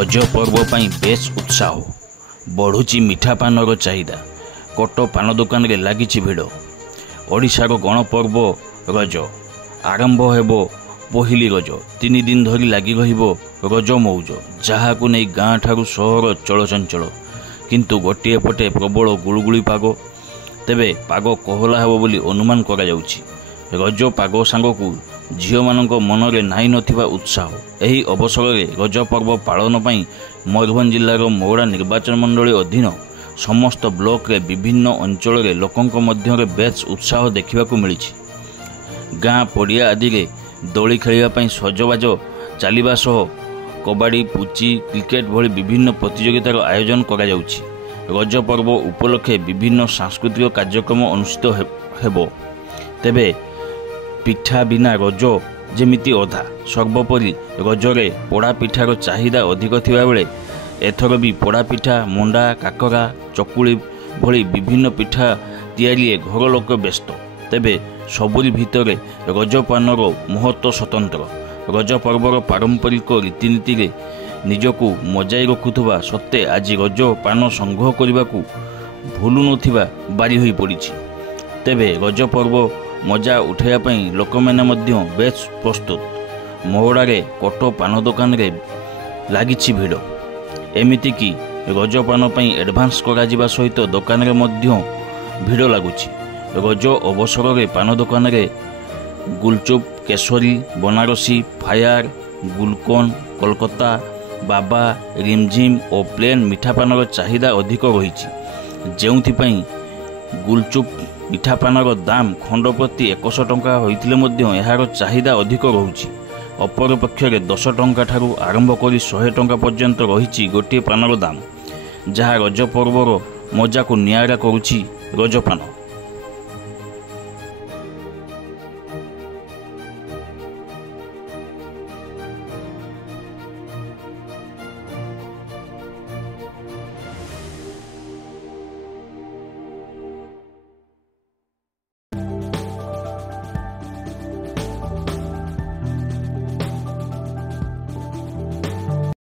रज पर्व पर बेस उत्साह बढ़ुची मिठा पानर चाहिदा। कट पान दुकान रे लागिछि भिड़। ओडिशार गणपर्व रज आरंभ हेबो पहिली रज। 3 दिन धरी लागी रहिबो रज मौज, जहाकु नै गाँ ठारू सहर चलचंचल। किंतु गोटे पटे प्रबल गुळुगुळी पाग। तेबे पाग कोहला हेबो बोली अनुमान करा जाउछि। रज पाग सांगकु झियो मानक मनरे नाई नथिबा उत्साह। एही अवसर में रज पर्व पालन पई मयूरभंज जिलार मौड़ा निर्वाचन मंडली अधीन समस्त ब्लॉक रे विभिन्न अंचल रे लोकंक मध्य रे बेस उत्साह देखिबाकु मिलिछि। गाँ पड़िया आदि रे दोली खेलिबा पई सजबाज चलिबा सह कबाड़ी, पुची, क्रिकेट भली विभिन्न प्रतियोगितार आयोजन करा जाउछि। रज पर्व उपलक्षे विभिन्न सांस्कृतिक कार्यक्रम अनुष्ठित हेबो। तेबे पिठा बिना रज जेमिति अधा। सर्वोपरि रजरे पोड़ा पिठार चाहिदा अधिक थिबा बेले एथर भी पोड़ा पिठा, मंडा, काकरा, चकुली भली विभिन्न पिठा तैयारी घर लोक व्यस्त। तेबे सबुरी भितरे रजपानर महत्व स्वतंत्र। रज पर्वर पारंपरिक रीतिनीति रे निजकु मजाई रखुवा सत्ते आज रज पान संग्रह करने को भूलु नथिबा बारी होई पड़िछि। तेबे रज पर्व मजा उठाइबा लोक मैंने बेस प्रस्तुत। महुड़े कट पान दुकान रे लागिछि भिड़। एमिति कि रजपान पई एडभांस करा जिबा सहित दुकान रे मध्य भिड़ लागुछि। रज अवसर रे पान दुकान रे गुलचुप, केसरी, बनारसी, फायर, गुलकन, कोलकाता, बाबा, रिमझिम और प्लेन मिठा पानर चाहिदा अधिक रही। जेउथिपई गुलचुप मिठा पानर दाम खंड प्रति 100 टंका होइतिले मध्य एहार चाहिदा अधिक रहुछि। अपर पक्षरे 10 टंका ठारू आरंभ करी 100 टंका पर्यंत रही गोटे पानर दाम, जहाँ रज पर्वर मजा को नियारा करुछि रजपान।